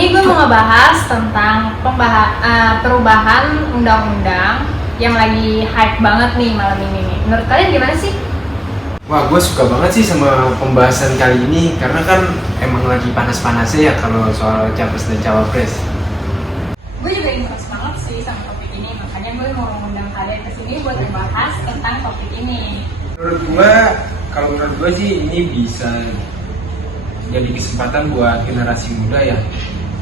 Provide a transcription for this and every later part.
ini gue mau ngebahas tentang perubahan undang-undang yang lagi hype banget nih malam ini nih. Menurut kalian gimana sih? Wah, gue suka banget sih sama pembahasan kali ini karena kan emang lagi panas-panasnya ya kalau soal capres dan cawapres. Gue juga interest banget sih sama topik ini, makanya gue mau mengundang kalian ke sini buat membahas tentang topik ini. Menurut gue sih ini bisa jadi kesempatan buat generasi muda ya,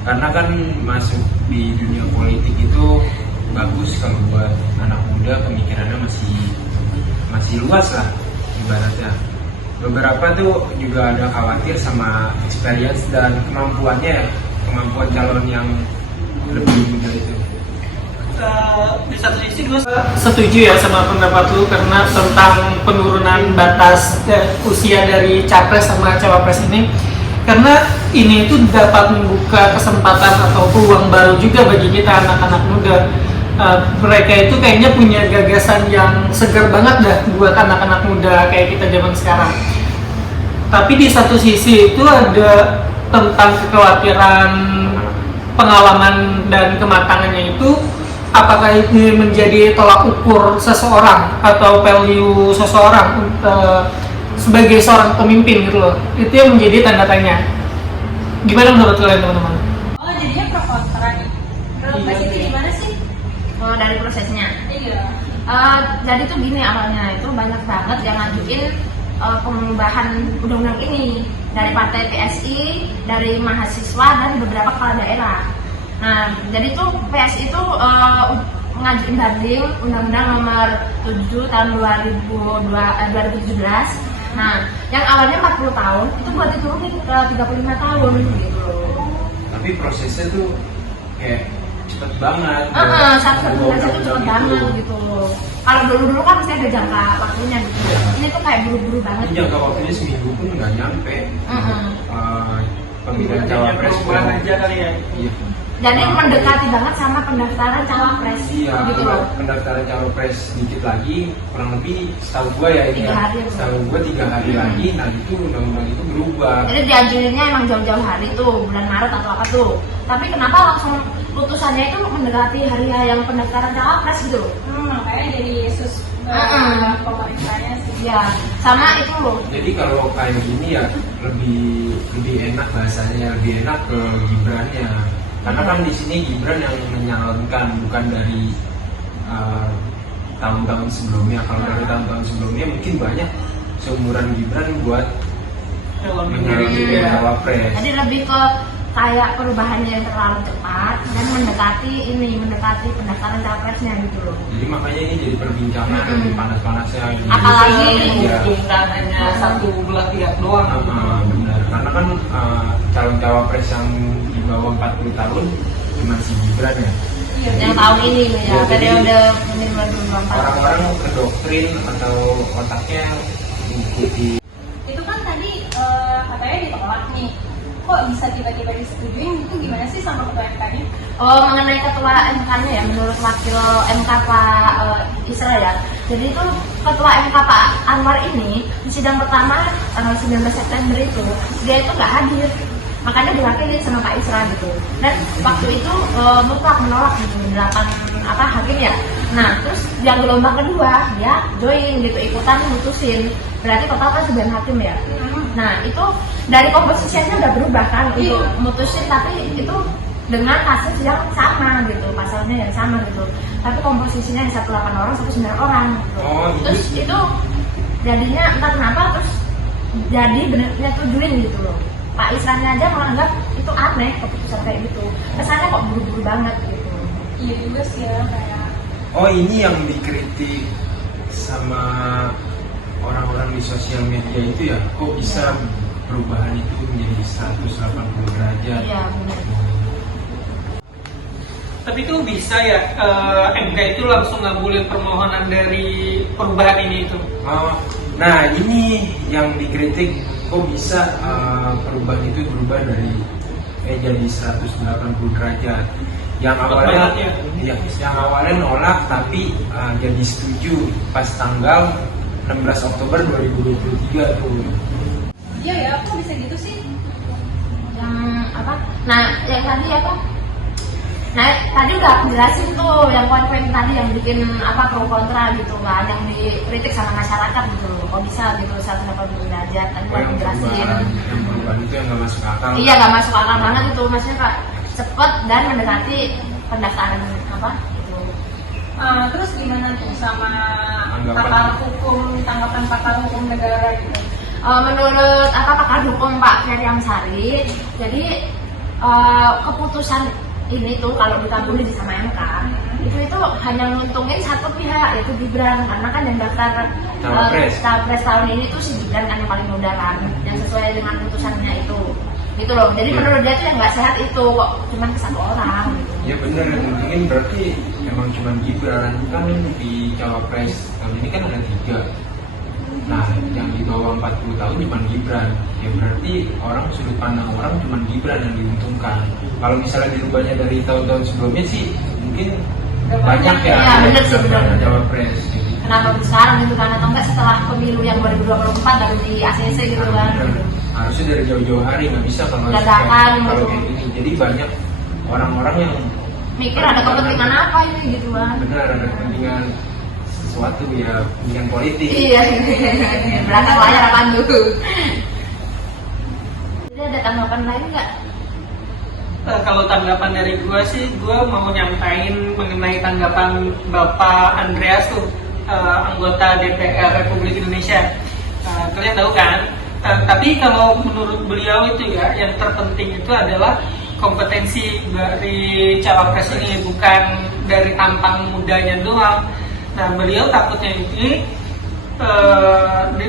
karena kan masuk di dunia politik itu bagus kalau buat anak muda, pemikirannya masih luas lah ibaratnya. Beberapa tuh juga ada khawatir sama experience dan kemampuan calon yang lebih muda itu. Di satu sisi gue setuju ya sama pendapat lu karena tentang penurunan batas usia dari capres sama cawapres ini, karena ini itu dapat membuka kesempatan atau peluang baru juga bagi kita anak-anak muda. Mereka itu kayaknya punya gagasan yang segar banget dah buat anak-anak muda kayak kita zaman sekarang. Tapi di satu sisi itu ada tentang kekhawatiran pengalaman dan kematangannya itu, apakah ini menjadi tolak ukur seseorang atau value seseorang sebagai seorang pemimpin gitu loh. Itu yang menjadi tanda tanya. Gimana menurut kalian teman-teman? Oh, jadinya pro kontra nih. Menurut Mbak Siti gimana sih? Oh, dari prosesnya. Iya. Jadi tuh gini, awalnya itu banyak banget yang ngajuin pengubahan undang-undang ini dari partai PSI, dari mahasiswa dan beberapa kepala daerah. Nah, jadi tuh PSI itu ngajuin banding Undang-Undang Nomor 7 tahun 2017. Nah, yang awalnya 40 tahun itu buat diturunin ke 35 tahun gitu. Tapi prosesnya tuh kayak cepet banget. Satu bulan itu cepet banget gitu. Kalau dulu kan mesti ada jangka waktunya gitu. Ini tuh kayak buru-buru banget. Ini jangka waktunya seminggu pun nggak nyampe. Pemilihan cawapres aja kali ya. Iya. Jadi mendekati banget sama pendaftaran cawapres gitu loh. Pendaftaran cawapres dikit lagi, kurang lebih setahu gue ya ini. 3 hari. Setahu gue 3 hari lagi, nah itu undang-undang itu berubah. Jadi diajuinnya emang jauh-jauh hari tuh, bulan Maret atau apa tuh. Tapi kenapa langsung putusannya itu mendekati hari yang pendaftaran cawapres gitu? Makanya jadi Yesus pemerintahnya sih. Ya, sama itu loh. Jadi kalau kayak gini ya lebih enak bahasanya, lebih enak ke Gibrannya. Karena kan di sini Gibran yang menyalonkan, bukan dari tahun-tahun sebelumnya. Kalau dari tahun-tahun sebelumnya mungkin banyak seumuran Gibran buat menyalonkan cawapres. Jadi lebih ke kayak perubahannya yang terlalu cepat dan mendekati pendaftaran cawapresnya gitu loh. Jadi makanya ini jadi perbincangan lebih panas-panasnya. Apalagi Bukan hanya satu belah pihak doang. Benar, karena kan calon cawapres yang di bawah 40 tahun cuma si Gibran ya. yang tahun ini ya, jadi periode pemilu 2024. Orang-orang ke doktrin atau otaknya mengikuti. Itu kan tadi katanya ditolak nih. Kok bisa tiba-tiba disetujuin? Itu gimana sih sama ketua MK-nya? Oh, mengenai ketua MK-nya ya, menurut wakil MK Pak Isra ya. Jadi itu ketua MK Pak Anwar ini di sidang pertama tanggal 19 September itu dia itu nggak hadir, makanya diwakili sama Pak Isra gitu. Dan waktu itu mutlak menolak gitu 8 hakim ya. Nah, terus yang gelombang kedua dia join gitu, ikutan mutusin. Berarti total kan 9 hakim ya. Nah, itu dari komposisinya udah berubah kan untuk mutusin, tapi itu dengan kasus yang sama gitu, pasalnya yang sama gitu. Tapi komposisinya yang 18 orang, 9 orang gitu. Terus itu jadinya entah kenapa terus jadi benernya tujuin gitu loh. Pak Isranya aja menganggap itu aneh keputusan kayak gitu. Kesannya kok buru-buru banget gitu. Iya juga sih ya, kayak Ini yang dikritik sama orang-orang di sosial media itu ya, kok bisa perubahan itu menjadi 180 derajat. Iya benar. Tapi itu bisa ya, MK itu langsung ngabulin permohonan dari perubahan ini itu. Nah ini yang dikritik, kok bisa perubahan itu berubah dari jadi 180 derajat. Yang awalnya nolak tapi jadi setuju pas tanggal 16 Oktober 2023 tuh. iya ya, kok bisa gitu sih? Yang apa Nah yang tadi apa? Nah tadi udah aku jelasin tuh yang poin-poin tadi yang bikin apa pro kontra gitu kan, yang dikritik sama masyarakat gitu. Kok bisa gitu 180 derajat? Tadi aku jelasin. Yang perubahan itu yang nggak masuk akal. Iya nggak masuk akal banget itu, maksudnya Kak cepet dan mendekati pendaftaran apa gitu. Terus gimana tuh sama Tanggapan. tanggapan pakar hukum negara gitu? Menurut apa pakar hukum Pak Ferry Amsari, jadi keputusan ini tuh kalau dikabulin sama MK itu hanya nguntungin satu pihak yaitu Gibran, karena kan yang daftar Cawapres tahun ini tuh si Gibran kan yang paling muda kan, yang sesuai dengan putusannya itu gitu loh. Jadi menurut dia tuh yang nggak sehat itu kok cuma ke satu orang gitu. Ya benar, yang pentingin berarti emang cuma Gibran kan di Cawapres tahun ini kan ada 3. Nah, yang di bawah 40 tahun cuma Gibran. Ya berarti orang sudut pandang orang cuma Gibran yang diuntungkan. Kalau misalnya dirubahnya dari tahun-tahun sebelumnya sih mungkin banyak ya, ya bener sih, bener. Cawapres gitu. Kenapa sekarang gitu kan, atau enggak setelah pemilu yang 2024 baru di ACC gitu kan. Harusnya dari jauh-jauh hari, nggak bisa kalau Dadakan kalau gitu. kayak gini. Jadi banyak orang-orang yang Mikir ada kepentingan apa ini gitu kan. benar ada kepentingan sesuatu ya, kepentingan politik. Iya, belakang layar apaan dulu. Jadi ada tanggapan lain nggak? Kalau tanggapan dari gue sih, gue mau nyampain mengenai tanggapan Bapak Andreas tuh, anggota DPR Republik Indonesia. Kalian tahu kan? Tapi kalau menurut beliau itu ya, yang terpenting itu adalah kompetensi dari cawapres ini, bukan dari tampang mudanya doang. Nah, beliau takutnya ini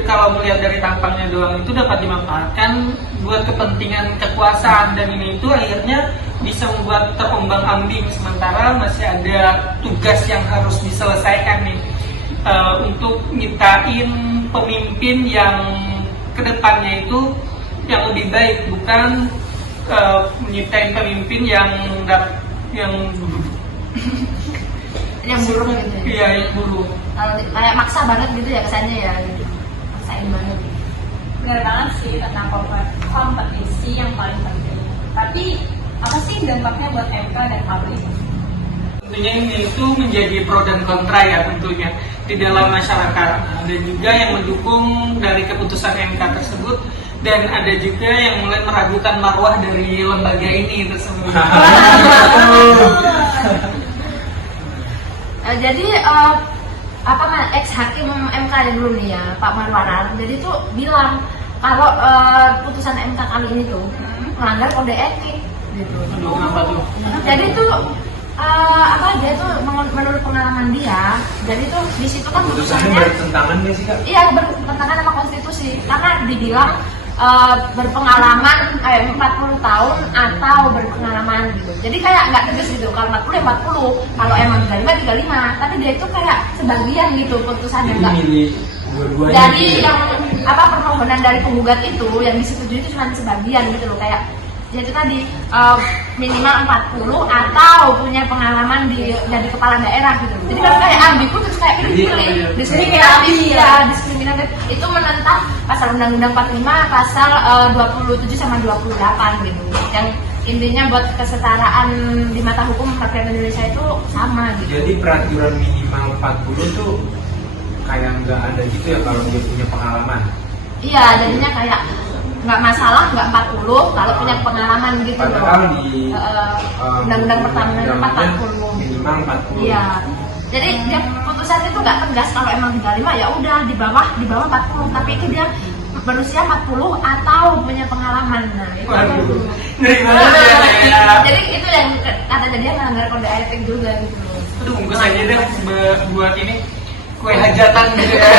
kalau melihat dari tampangnya doang itu dapat dimanfaatkan buat kepentingan kekuasaan, dan ini itu akhirnya bisa membuat terombang-ambing, sementara masih ada tugas yang harus diselesaikan nih untuk nyiptain pemimpin yang kedepannya itu yang lebih baik, bukan nyiptain pemimpin yang Yang buruk gitu ya? Iya, yang buruk. Kalau kayak maksa banget gitu ya kesannya ya, gitu. Maksain banget. Benar banget sih tentang kompetisi yang paling penting. Tapi apa sih dampaknya buat MK dan publik? Tentunya ini itu menjadi pro dan kontra ya tentunya di dalam masyarakat. Ada juga yang mendukung dari keputusan MK tersebut, dan ada juga yang mulai meragukan marwah dari lembaga ini tersebut. Jadi ex hakim MK dulu nih ya, Pak Marwarar. Jadi tuh bilang kalau putusan MK kali ini tuh melanggar kode etik gitu. Aduh, kenapa tuh? Jadi tuh dia tuh menurut pengalaman dia, jadi tuh di situ kan Putusannya bertentangan nggak sih Kak? Iya, bertentangan sama konstitusi karena dibilang berpengalaman 40 tahun atau berpengalaman gitu. Jadi kayak nggak tegas gitu. Kalau 40 ya 40, kalau emang 35 35. Tapi dia itu kayak sebagian gitu putusannya Jadi enggak. milih dua-duanya. Jadi gitu ya? yang permohonan dari penggugat itu yang disetujui itu cuma sebagian gitu loh, kayak ya itu tadi minimal 40 atau punya pengalaman jadi kepala daerah gitu. Jadi kan kayak ambigu terus kayak pilih diskriminatif ya, diskriminatif itu menentang pasal Undang-Undang 45 pasal 27 sama 28 gitu. Yang intinya buat kesetaraan di mata hukum rakyat Indonesia itu sama gitu. Jadi peraturan minimal 40 tuh kayak nggak ada gitu ya kalau dia punya pengalaman. Iya, jadinya kayak nggak masalah nggak 40 kalau punya pengalaman gitu loh. Padahal di Undang-Undang pertama 40 minimal 40. Iya. Jadi dia putusan itu nggak tegas, kalau emang 35 ya udah di bawah 40, tapi itu dia berusia 40 atau punya pengalaman. Nah, itu. Waduh, ngeri banget ya. Jadi itu yang kata dia melanggar kode etik juga gitu. Aduh, bungkus aja deh buat ini kue hajatan gitu ya.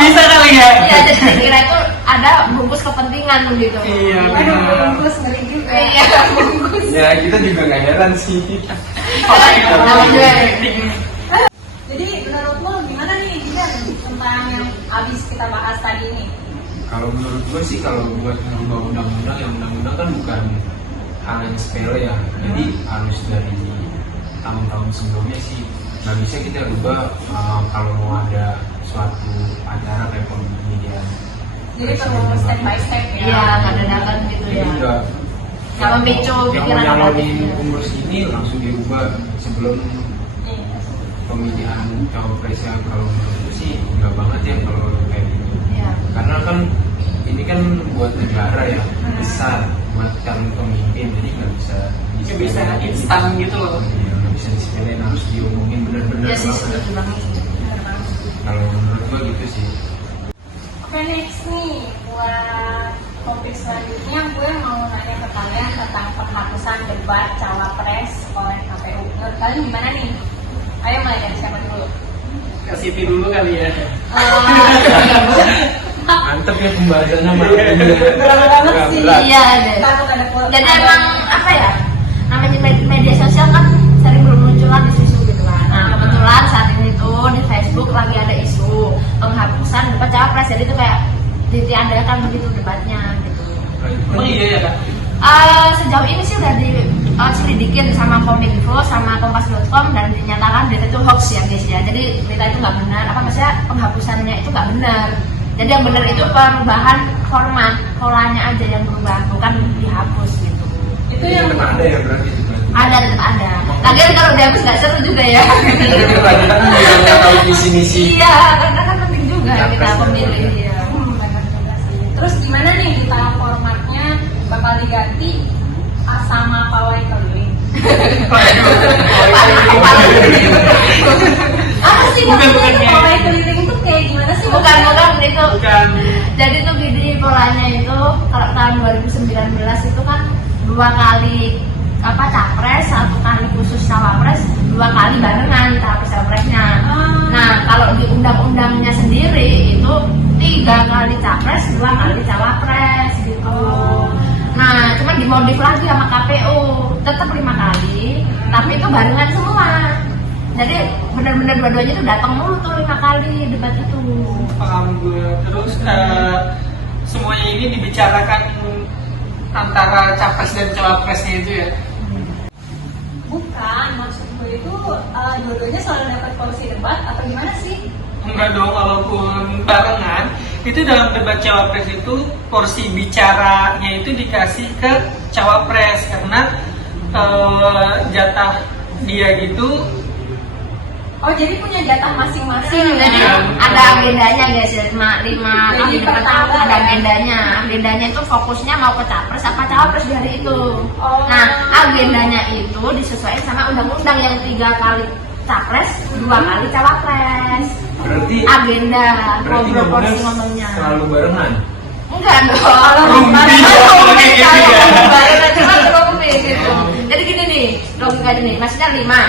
Bisa kali ya? Iya, jadi kira itu ada bungkus kepentingan gitu. Iya, Aduh, benar. bungkus ngeri juga. Iya, bungkus. Ya kita juga nggak heran sih. Namanya. Jadi menurut lo gimana nih Gian, tentang yang abis kita bahas tadi ini? Kalau menurut gue sih kalau buat merubah undang-undang, yang undang-undang kan bukan hal yang sepele ya. Jadi harus dari tahun-tahun sebelumnya sih. Nggak bisa kita rubah kalau mau ada suatu acara kayak pemilihan. Jadi perlu step by step ya. Iya, nggak dadakan gitu Jadi ya. nggak memicu yang pikiran mau negatif. nyalonin umur segini langsung dirubah sebelum Iya. pemilihan cawapresnya. Kalau menurutku sih enggak banget ya kalau kayak gitu, Iya. karena kan ini kan buat negara ya besar, buat calon pemimpin, jadi nggak bisa Nggak bisa instan gitu loh. Iya, nggak bisa disepelein, harus diomongin benar-benar Iya sih, banget. setuju banget. Bener banget. Kalau menurut gua gitu sih. Oke, next nih buat topik selanjutnya gue mau nanya ke kalian tentang penghapusan debat cawapres oleh KPU. Menurut kalian gimana nih? Ayo mulai dari siapa dulu? Ke Siti dulu kali ya. Mantep ya pembahasannya Mbak. Berat banget sih. Berat. Iya deh. Takut ada Jadi emang apa ya? Namanya media sosial kan sering bermunculan isu-isu gitu kan. Nah kebetulan saat ini tuh di Facebook lagi ada isu penghapusan debat cawapres. Jadi itu kayak ditiadakan begitu debatnya gitu. Oh iya ya kak. Sejauh ini sih udah diselidikin sama Kominfo sama Kompas.com dan dinyatakan berita itu hoax ya guys ya. Jadi berita itu nggak benar. Apa maksudnya penghapusannya itu nggak benar. Jadi yang benar itu perubahan format, polanya aja yang berubah, bukan dihapus gitu. Itu yang Tetap ada ya berarti. Ada tetap ada. Lagian kalau dihapus nggak seru juga ya. Jadi kita kan nggak tahu visi-misi. Iya, karena kan penting juga kita Capres pemilih. Iya. benar juga sih. Terus gimana nih kita formatnya bakal diganti sama pawai keliling? Apa sih Bukan, maksudnya bukan, ya. pawai keliling itu kayak gimana sih? Bukan itu. Bukan. Jadi tuh gini polanya itu kalau tahun 2019 itu kan 2 kali capres, 1 kali khusus cawapres, 2 kali barengan capres cawapresnya. Nah kalau di undang-undangnya sendiri itu 3 kali capres, 2 kali cawapres gitu. Nah cuman dimodif lagi sama KPU, tetap 5 kali, tapi itu barengan semua. Jadi benar-benar dua-duanya tuh datang mulu tuh 5 kali debat itu. Paham gue. Terus semuanya ini dibicarakan antara capres dan cawapresnya itu ya. Bukan, maksud gue itu dua-duanya selalu dapat porsi debat atau gimana sih? Enggak dong, walaupun barengan itu dalam debat cawapres itu porsi bicaranya itu dikasih ke cawapres karena jatah dia gitu. Oh jadi punya jatah masing-masing. Jadi ada agendanya guys ya, 5 kali Jadi debat pertama itu ada ya. agendanya. Agendanya itu fokusnya mau ke capres apa cawapres di hari itu. Oh. Nah agendanya itu disesuaikan sama undang-undang yang 3 kali capres, 2 kali cawapres. Berarti Agenda proporsi ngomongnya ngomongnya. selalu barengan. Enggak dong. Rumpi ya, kayak gitu ya. Cuma rumpi gitu. Jadi gini nih, logikanya nih, maksudnya 5.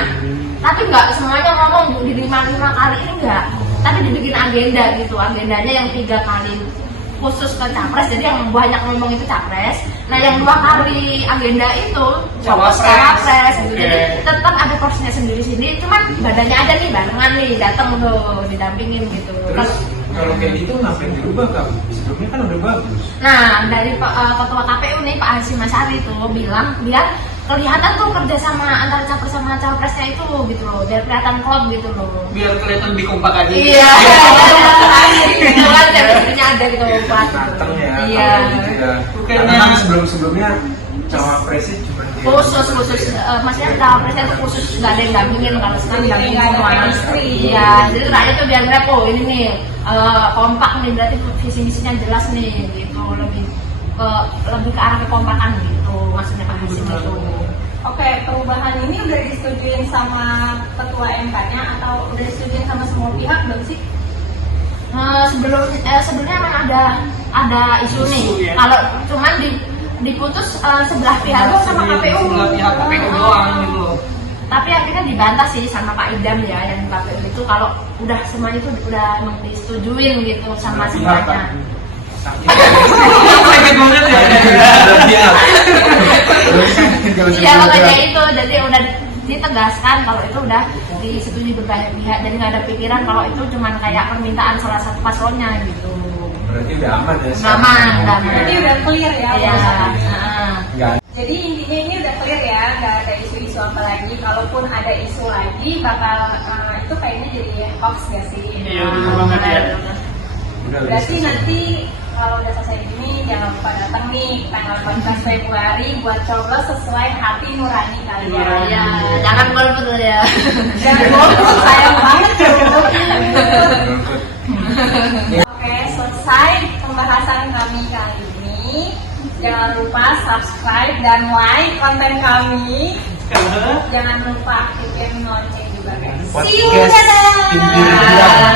Tapi enggak semuanya ngomong di 5 kali ini enggak. Tapi dibikin agenda gitu. Agendanya yang 3 kali khusus ke capres, jadi yang banyak ngomong itu capres. Nah yang 2 kali agenda itu fokus cawapres gitu. Jadi tetap ada porsinya sendiri-sendiri, cuman badannya aja nih barengan nih, datang tuh didampingin gitu. Terus kalau kayak gitu ngapain dirubah Kak? Sebelumnya kan udah bagus. Nah, dari ketua KPU nih Pak Hasyim Asyari tuh bilang biar kelihatan tuh kerjasama antara capres sama cawapresnya itu gitu loh, biar kelihatan klop gitu loh. Biar kelihatan lebih kompak aja. Iya, gitu kan cawapresnya ada gitu Pak. Mateng ya. Iya. kalau gitu ya. Bukannya- Karena kan sebelum-sebelumnya cawapresnya cuma dia. Khusus, maksudnya cawapresnya tuh khusus nggak ada yang dampingin kalau sekarang Jadi dampingin nggak ada semua. chemistry. Iya, jadi rakyat tuh biar ngeliat oh ini nih kompak nih berarti visi misinya jelas nih gitu, lebih ke arah kekompakan gitu maksudnya Pak Hasyim itu. Oke, perubahan ini udah disetujuin sama ketua MK-nya atau udah disetujuin sama semua pihak belum sih? Sebelumnya memang ada isu nih. Isu, ya. Kalau cuman diputus sebelah pihak sama KPU. Sebelah pihak KPU doang gitu loh. Tapi akhirnya dibantah sih sama Pak Idam ya yang di KPU itu kalau udah semuanya itu udah disetujuin gitu sama semuanya. Sakit banget ya. Iya makanya itu jadi udah ditegaskan kalau itu udah disetujui berbagai pihak, jadi nggak ada pikiran kalau itu cuman kayak permintaan salah satu paslonnya gitu. Berarti udah aman ya. Aman, udah aman. Berarti udah clear ya. Iya. urusannya. Enggak. Jadi intinya ini udah clear ya, nggak ada isu-isu apa lagi. Kalaupun ada isu lagi, bakal itu kayaknya jadi hoax gak sih? Iya, bener banget ya. Udah Berarti selesai. nanti kalau udah selesai ini jangan lupa datang nih tanggal 14 Februari buat coblos sesuai hati nurani kalian. Ya, jangan golput loh ya. Jangan golput, sayang banget tuh. Oke, selesai pembahasan kami kali ini. Jangan lupa subscribe dan like konten kami. Jangan lupa aktifin lonceng juga guys. See you, Podcast dadah. Pinggir Jalan.